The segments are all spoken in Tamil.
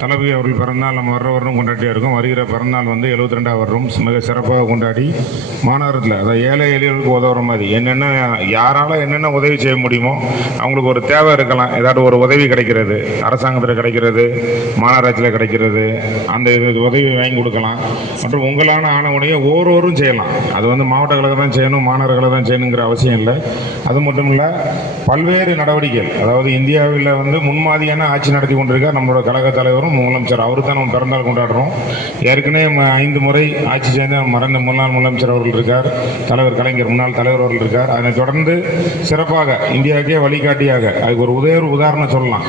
தளபதி அவர்கள் பிறந்தநாள் நம்ம வர்ற வருடம் கொண்டாடியே இருக்கும். வருகிற பிறந்தநாள் வந்து 72வது வருடம் மிக சிறப்பாக கொண்டாடி மாநகரத்தில் அதை ஏழை எளியர்களுக்கு உதவுற மாதிரி என்னென்ன யாரால் என்னென்ன உதவி செய்ய முடியுமோ அவங்களுக்கு ஒரு தேவை இருக்கலாம், ஏதாவது ஒரு உதவி கிடைக்கிறது, அரசாங்கத்தில் கிடைக்கிறது, மாநகராட்சியில் கிடைக்கிறது, அந்த உதவி வாங்கி கொடுக்கலாம். மற்றும் உங்களான ஆணவனையை ஒவ்வொருவரும் செய்யலாம். அது வந்து மாவட்ட கழகம் தான் செய்யணும், மாநகர தான் செய்யணுங்கிற அவசியம் இல்லை. அது மட்டும் இல்லை, பல்வேறு நடவடிக்கைகள், அதாவது இந்தியாவில் வந்து முன்மாதிரியான ஆட்சி நடத்தி கொண்டிருக்கார் நம்மளோட கழக தலைவரும் முதலமைச்சர். அவரு தான் நம்ம பிறந்தால் கொண்டாடுறோம். ஏற்கனவே 5 முறை ஆட்சி செய்த மறைந்த முன்னாள் முதலமைச்சர் அவர்கள் இருக்கார், தலைவர் கலைஞர் முன்னாள் தலைவர் அவர்கள் இருக்கார். அதனை தொடர்ந்து சிறப்பாக இந்தியாவுக்கே வழிகாட்டியாக அதுக்கு ஒரு உதாரணம் சொல்லலாம்.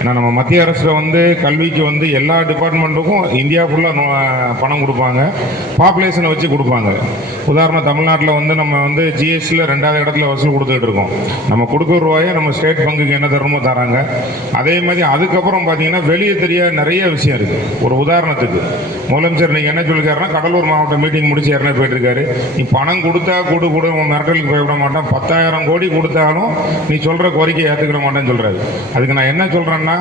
ஏன்னா நம்ம மத்திய அரசில் வந்து கல்விக்கு வந்து எல்லா டிபார்ட்மெண்ட்டுக்கும் இந்தியா ஃபுல்லாக பணம் கொடுப்பாங்க, பாப்புலேஷனை வச்சு கொடுப்பாங்க. உதாரணம் தமிழ்நாட்டில் வந்து நம்ம வந்து ஜிஎஸ்டியில் 2வது இடத்துல வசூல் கொடுத்துக்கிட்டு இருக்கோம். நம்ம கொடுக்குற ரூபாயை நம்ம ஸ்டேட் பங்குக்கு என்ன தரமோ தராங்க. அதே மாதிரி அதுக்கப்புறம் பார்த்தீங்கன்னா வெளியே தெரியாத நிறைய விஷயம் இருக்குது. ஒரு உதாரணத்துக்கு முதலமைச்சர் நீங்கள் என்ன சொல்லியிருக்காருன்னா, கடலூர் மாவட்ட மீட்டிங் முடிச்சு ஏற்கனவே போயிட்டுருக்காரு. நீ பணம் கொடுத்தா கொடு மிரட்டலுக்கு போய்விட மாட்டேன், 10,000 கோடி கொடுத்தாலும் நீ சொல்கிற கோரிக்கை ஏற்றுக்கிட மாட்டேன்னு சொல்கிறாரு. அதுக்கு நான் என்ன சொல்கிறேன்னா,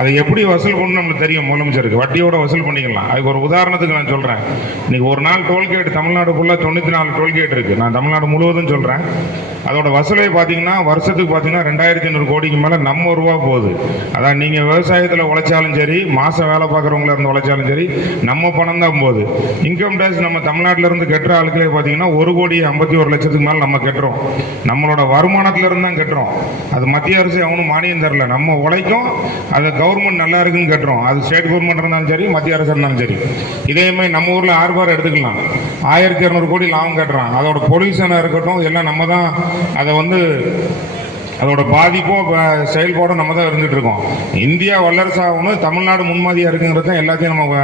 அதை எப்படி வசூல் பண்ணணும் நம்மளுக்கு தெரியும். முதலமைச்சருக்கு வட்டியோட வசூல் பண்ணிக்கலாம். அதுக்கு ஒரு உதாரணத்துக்கு நான் சொல்கிறேன். இன்னைக்கு ஒரு நாள் டோல்கேட் தமிழ்நாடு ஃபுல்லாக 94 டோல்கேட் இருக்குது. நான் தமிழ்நாடு முழுவதும் சொல்கிறேன். அதோட வசூலை பார்த்தீங்கன்னா வருஷத்துக்கு பார்த்தீங்கன்னா 2,500 கோடிக்கு மேலே நம்ம ரூபா போகுது. அதான் நீங்கள் விவசாயத்தில் உழைச்சாலும் சரி, மாதம் வேலை பார்க்குறவங்கள இருந்து உழைச்சாலும் சரி, நம்ம பணம் தான் போகுது. இன்கம் டேக்ஸ் நம்ம தமிழ்நாட்டில் இருந்து கட்டுற ஆளுக்களே பார்த்தீங்கன்னா 1,51,00,000 மேலே நம்ம கட்டுறோம். நம்மளோட வருமானத்திலிருந்து தான் கட்டுறோம். அது மத்திய அரசு அவனும் மானியம் தரல, நம்ம உழைக்கும். அது கவர்மெண்ட் நல்லா இருக்குன்னு கட்டுறோம். அது ஸ்டேட் கவர்மெண்ட் இருந்தாலும் சரி, மத்திய அரசு இருந்தாலும் சரி. இதே மாதிரி நம்ம ஊரில் ஆர்பார் எடுத்துக்கலாம், 1,200 கோடி லாபம் கட்டுறான். அதோட பொல்யூஷனாக இருக்கட்டும் எல்லாம் நம்ம தான் அதை வந்து அதோட பாதிப்பும் செயல்பாடும் நம்ம தான் இருந்துகிட்டு இருக்கோம். இந்தியா வல்லரசு ஆகணும், தமிழ்நாடு முன்மாதிரியாக இருக்குங்கிறது தான் எல்லாத்தையும் நம்ம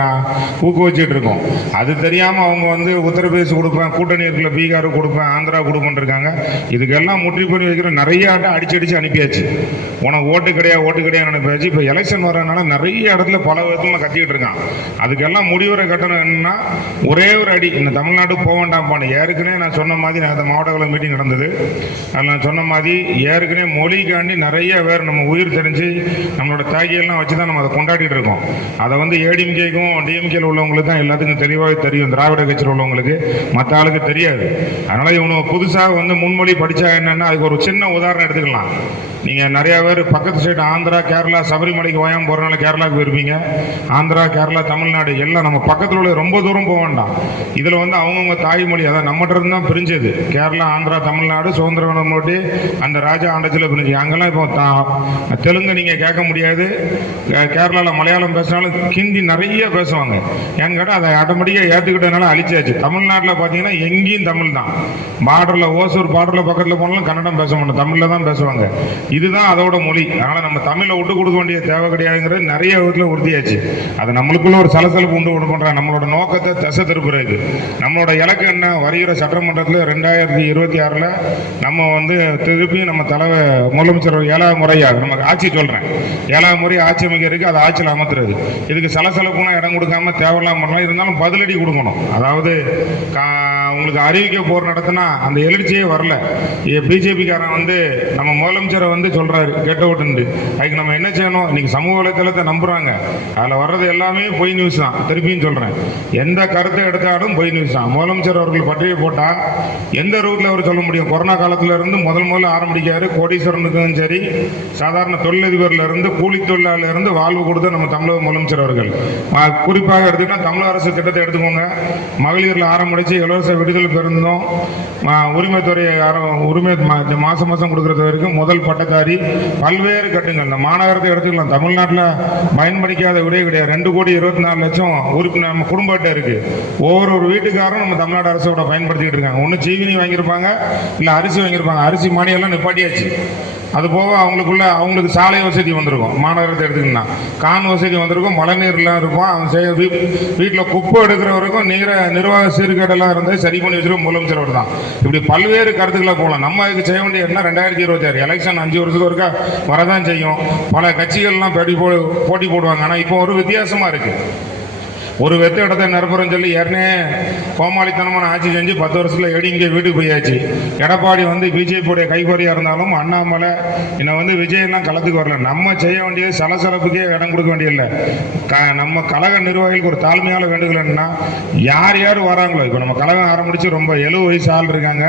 ஊக்குவிச்சுட்டு இருக்கோம். அது தெரியாமல் அவங்க வந்து உத்தரப்பிரதேச கொடுப்பேன், கூட்டணி இருக்கிற பீகார் கொடுப்பேன், ஆந்திரா கொடுப்பேன் இருக்காங்க. இதுக்கெல்லாம் முற்றி பண்ணி வைக்கிற நிறைய ஆட்டம் அடிச்சு அனுப்பியாச்சு. உனக்கு ஓட்டு கிடையாது அனுப்பியாச்சு. இப்போ எலெக்ஷன் வரதுனால நிறைய இடத்துல பல விதமாக கத்திக்கிட்டு இருக்கான். அதுக்கெல்லாம் முடிவுரை கட்டணம் என்னன்னா, ஒரே ஒரு அடி இந்த தமிழ்நாட்டுக்கு போக வேண்டாம் பானு. ஏற்கனவே நான் சொன்ன மாதிரி அந்த மாவட்ட கழக மீட்டிங் நடந்தது. அதில் நான் சொன்ன மாதிரி ஏற்கனவே மொழிக்காண்டி நிறைய பேர் நம்ம உயிர் தெரிஞ்சு நம்மளோட தாகியெல்லாம் வச்சு தான் நம்ம அதை கொண்டாடிட்டு இருக்கோம். அதை வந்து ஏடிஎம்கேக்கும் டிஎம்கேல உள்ளவங்களுக்கு தான் எல்லாத்துக்கும் தெளிவாக தெரியும், திராவிட கட்சியில் உள்ளவங்களுக்கு. மற்ற ஆளுக்கு தெரியாது. அதனால இவனு புதுசாக வந்து முன்மொழி படித்தா என்னன்னா, அதுக்கு ஒரு சின்ன உதாரணம் எடுத்துக்கலாம். நீங்கள் நிறையா பேர் பக்கத்து ஸ்டேட் ஆந்திரா, கேரளா, சபரிமலைக்கு ஓயாமல் போகிறனால கேரளாவுக்கு போயிருப்பீங்க. ஆந்திரா, கேரளா, தமிழ்நாடு எல்லாம் நம்ம பக்கத்தில் உள்ள ரொம்ப தூரம் போக வேண்டாம். இதில் வந்து அவங்கவுங்க தாய்மொழி, அதான் நம்மகிட்ட இருந்து தான் பிரிஞ்சது. கேரளா, ஆந்திரா, தமிழ்நாடு சுதந்திரம் போட்டு அந்த ராஜா ஆண்டத்தில் பிரிஞ்சு. அங்கெல்லாம் இப்போ தெலுங்கு நீங்கள் கேட்க முடியாது. கேரளாவில் மலையாளம் பேசினாலும் ஹிந்தி நிறைய பேசுவாங்க. ஏன்னு கேட்டால் அதை ஆட்டோமேட்டிக்காக ஏற்றுக்கிட்டதுனால அழிச்சாச்சு. தமிழ்நாட்டில் பார்த்தீங்கன்னா எங்கேயும் தமிழ் தான். பார்டரில் ஓசூர் பார்டரில் பக்கத்தில் போனாலும் கன்னடம் பேச மாட்டோம், தமிழில் தான் பேசுவாங்க. இதுதான் அதோட மொழி. அதனால நம்ம தமிழை விட்டு கொடுக்க வேண்டிய தேவை கிடையாதுங்கிறது நிறைய விதத்தில் உறுதியாச்சு. அது நம்மளுக்குள்ள ஒரு சலசலப்பு உண்டு பண்றாங்க. நம்மளோட நோக்கத்தை திசை திருப்புறது. நம்மளோட இலக்கு என்ன? வருகிற சட்டமன்றத்தில் 2026 நம்ம வந்து திருப்பி நம்ம தலைவர் முதலமைச்சர் 7வது முறையாக நமக்கு ஆட்சி சொல்றேன், 7வது முறை ஆட்சி அமைக்கிறதுக்கு அதை ஆட்சியில் அமர்த்துறது. இதுக்கு சலசலப்புனா இடம் கொடுக்காம தேவையில்லாம பண்ணலாம். இருந்தாலும் பதிலடி கொடுக்கணும். அதாவது உங்களுக்கு அறிவிக்க போர் நடத்தினா அந்த எழுச்சியே வரல. பிஜேபிக்காரன் வந்து நம்ம முதலமைச்சரை வந்து சொல்றாரு கெட்ட ஓட்டுண்டு. அதுக்கு நம்ம என்ன செய்யணும்? இன்னைக்கு சமூக வலைத்தளத்தை நம்புறாங்க. அதில் வர்றது எல்லாமே பொய் நியூஸ் தான். திருப்பியும் சொல்றேன், எந்த கருத்தை எடுத்தாலும் பொய் நியூஸ் தான். முதலமைச்சர் அவர்கள் பற்றிய போட்டா எந்த ரூட்ல அவர் சொல்ல முடியும்? கொரோனா காலத்துல இருந்து முதல்ல ஆரம்பிக்காரு. கோடீஸ்வரனுக்கும் சரி, சாதாரண தொழிலதிபர்ல இருந்து, கூலி தொழிலாளர்ல இருந்து வாழ்வு கொடுத்த நம்ம தமிழக முதலமைச்சர் அவர்கள். குறிப்பாக எடுத்துக்கிட்டா தமிழக அரசு திட்டத்தை எடுத்துக்கோங்க. மகளிர்ல ஆரம்பிச்சு இலவச விடுதலை பெருந்தோம், உரிமைத்துறை மாசம் கொடுக்கறது வரைக்கும் முதல் பட்டதாரி, பல்வேறு கட்டுங்கள். இந்த மாநகரத்தை எடுத்துக்கலாம். தமிழ்நாட்டில் பயன்படுத்தாத விட கிடையாது. 2,24,00,000 உறுப்பினர் நம்ம குடும்ப அட்டை இருக்கு. ஒவ்வொரு வீட்டுக்காரும் நம்ம தமிழ்நாடு அரசோட பயன்படுத்திட்டு இருக்காங்க. ஒன்று ஜீவினி வாங்கியிருப்பாங்க, இல்லை அரிசி வாங்கியிருப்பாங்க. அரிசி மானியெல்லாம் நிப்பாட்டியாச்சு. அது போக அவங்களுக்கு சாலை வசதி வந்திருக்கும். மாநகரத்தை எடுத்துக்கிட்டா கான் வசதி வந்திருக்கும், மழை நீர்லாம் இருக்கும். அவன் வீட்டில் குப்பை எடுக்கிறவருக்கும் நிர்வாக சீர்கேடெல்லாம் இருந்தால் சரி பண்ணி வச்சிருக்க முதலமைச்சர் தான். இப்படி பல்வேறு கருத்துக்களை போகலாம். நம்ம அதுக்கு செய்ய வேண்டிய என்ன? 2026 எலெக்ஷன் 5 வருஷத்துக்கு ஒருக்கா வரதான் செய்யும். பல கட்சிகள்லாம் போட்டி போடுவாங்க. ஆனால் இப்போ ஒரு வித்தியாசமாக இருக்குது. ஒரு வெத்த இடத்த நிரப்புறன்னு சொல்லி ஏற்கனவே கோமாளித்தனமான ஆட்சி செஞ்சு 10 வருஷத்துல ஏடிஎம்கே வீட்டுக்கு போயாச்சு. எடப்பாடி வந்து பிஜேபியுடைய கைப்பறியா இருந்தாலும் அண்ணாமலை இன்னும் வந்து விஜய் எல்லாம் களத்துக்கு வரல. நம்ம செய்ய வேண்டியது சலசலப்புக்கே இடம் கொடுக்க வேண்டியதில்லை. நம்ம கழக நிர்வாகிகளுக்கு ஒரு தாழ்மையான வேண்டுகோள் என்னன்னா, யார் யார் வராங்களோ, இப்போ நம்ம கழகம் ஆரம்பிச்சு ரொம்ப 70 வயசு ஆள் இருக்காங்க,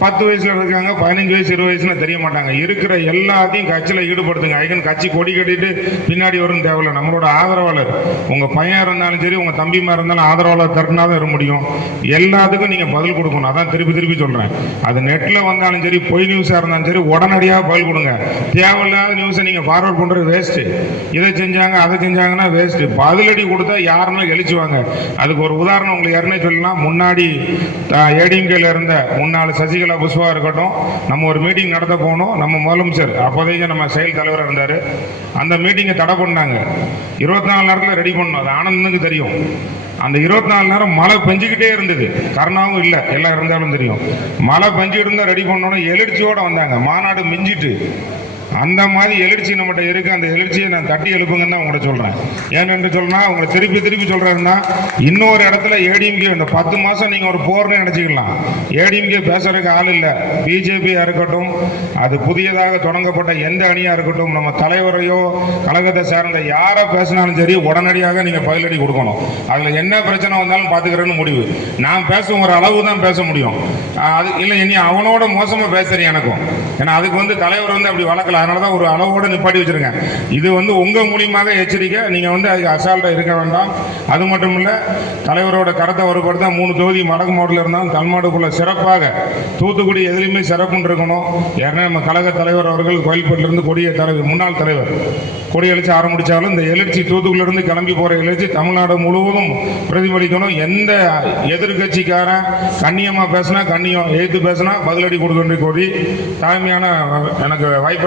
10 வயசுல இருக்காங்க, 15 வயசு 20 வயசுல தெரிய மாட்டாங்க. இருக்கிற எல்லாத்தையும் கட்சியில் ஈடுபடுத்துங்க. ஐக்கன் கட்சி கொடி கட்டிட்டு பின்னாடி வரும் தேவையில்லை. நம்மளோட ஆதரவாளர் உங்க பையன் இருந்தாலும் சரி, உங்க தம்பிமா இருந்தாலும் ஆதரவாளர் திரட்டினா தான் இருக்க முடியும். எல்லாத்துக்கும் நீங்க பதில் கொடுக்கணும். அதான் திருப்பி திருப்பி சொல்றேன். அது நெட்ல வந்தாலும் சரி, பொய் நியூஸா இருந்தாலும் சரி, உடனடியாக பதில் கொடுங்க. தேவையில்லாத நியூஸை நீங்க ஃபார்வர்ட் பண்றது வேஸ்ட். இதை செஞ்சாங்க அதை செஞ்சாங்கன்னா வேஸ்ட். பதிலடி கொடுத்தா யாருன்னா எழுச்சுவாங்க. அதுக்கு ஒரு உதாரணம் உங்களுக்கு ஏற்கனவே சொல்லலாம். முன்னாடி ஏடிஎம்கேல இருந்த முன்னாள் சசிகலா புஷ்பா இருக்கட்டும், நம்ம ஒரு மீட்டிங் நடத்த போனோம். நம்ம முதலமைச்சர் அப்போதைக்கு நம்ம செயல் தலைவராக இருந்தார். அந்த மீட்டிங்கை தடை பண்ணாங்க. 24 நேரத்தில் ரெடி பண்ணோம். அது ஆனந்தனுக்கு தெரியும். அந்த 24 நேரம் மழை பெஞ்சுக்கிட்டே இருந்தது. கருணாவும் இல்லை, எல்லாம் இருந்தாலும் தெரியும். மழை பெஞ்சுக்கிட்டு இருந்தால் ரெடி பண்ணோன்னா எழுச்சியோட வந்தாங்க. மாநாடு மிஞ்சிட்டு அந்த மாதிரி எழுச்சி நம்மகிட்ட இருக்கு. அந்த எழுச்சியை நான் தட்டி எழுப்புங்கன்னு தான் உங்கள்கிட்ட சொல்றேன். ஏன்னு சொன்னா, உங்களை திருப்பி திருப்பி சொல்றேன்னா, இன்னொரு இடத்துல ஏடிஎம்கே இந்த 10 மாசம் நீங்க ஒரு போர்னு நினைச்சுக்கலாம். ஏடிஎம்கே பேசுறதுக்கு ஆள் இல்லை. பிஜேபியா இருக்கட்டும், அது புதியதாக தொடங்கப்பட்ட எந்த அணியா இருக்கட்டும், நம்ம தலைவரையோ கழகத்தை சேர்ந்த யாரை பேசினாலும் சரி, உடனடியாக நீங்க பதிலடி கொடுக்கணும். அதுல என்ன பிரச்சனை வந்தாலும் பாத்துக்கிறேன்னு முடிவு. நான் பேசும் ஒரு அளவு தான் பேச முடியும். அது இல்லை, இனி அவனோட மோசமா பேசுறேன் எனக்கும். ஏன்னா அதுக்கு வந்து தலைவர் வந்து அப்படி வளர்க்கல. அதனாலதான் ஒரு அளவோட நிப்பாட்டி வச்சிருங்க. இது வந்து உங்க மூலியமாக எச்சரிக்கை. நீங்க வந்து அதுக்கு அசால்ட்டா இருக்க வேண்டாம். அது மட்டும் இல்ல, தலைவரோட கருத்தை ஒருபடுத்த 3 தொகுதி வடக்கு மாவட்டத்தில் இருந்தாலும் தமிழ்நாடுக்குள்ள சிறப்பாக தூத்துக்குடி எதுலையுமே சிறப்புன்னு இருக்கணும். ஏன்னா நம்ம கழக தலைவர் அவர்கள் கோயில்பட்டிலிருந்து கொடிய தலைவர் முன்னாள் தலைவர் கொடி எழுச்சி ஆரம்பிச்சாலும் இந்த எழுச்சி தூத்துக்குடியிலிருந்து கிளம்பி போற எழுச்சி தமிழ்நாடு முழுவதும் பிரதிபலிக்கணும். எந்த எதிர்கட்சிக்காரன் கண்ணியமா பேசினா கண்ணியம், எதிர்த்து பேசினா பதிலடி கொடுக்க வேண்டிய கோரி தாழ்மையான எனக்கு வாய்ப்பு